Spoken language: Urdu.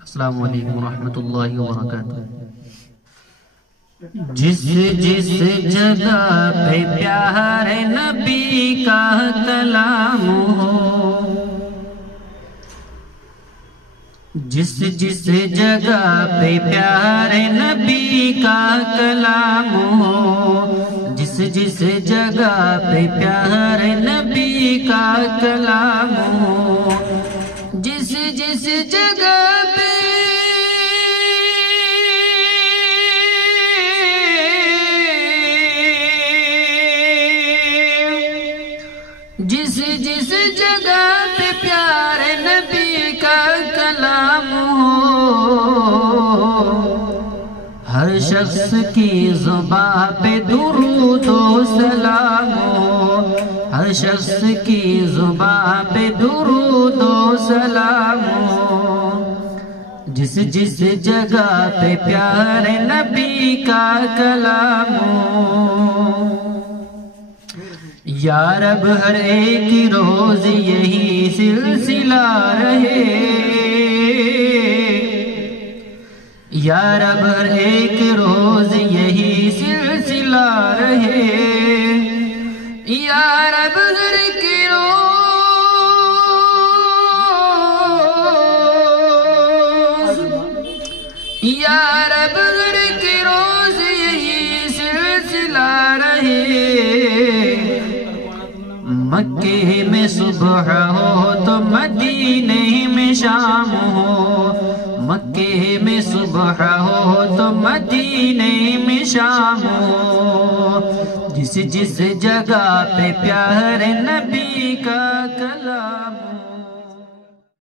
السلام علیکم ورحمۃ اللہ وبرکاتہ۔ جس جس جگہ پہ پیارے نبی کا کلام ہو، جس جس جگہ پہ پیارے نبی کا کلام ہو، جس جس جگہ پہ پیارے نبی کا کلام ہو، جس جس جگہ پہ جس جس جگہ پہ پیارے نبی کا کلام ہو، ہر شخص کی زبان پہ درود و سلام ہو، ہر شخص کی زبان پہ درود و سلام ہو، جس جس جگہ پہ پیارے نبی کا کلام ہو۔ یا رب ہر ایک روز یہی سلسلہ رہے، یا رب ہر ایک روز یہی سلسلہ رہے، یا رب ہر ایک روز، یا رب ہر ایک روز یہی سلسلہ رہے۔ مکے میں صبح ہو تو مدینے میں شام ہو، مکے میں صبح ہو تو مدینے میں شام ہو، جس جس جگہ پہ پیارے نبی کا کلام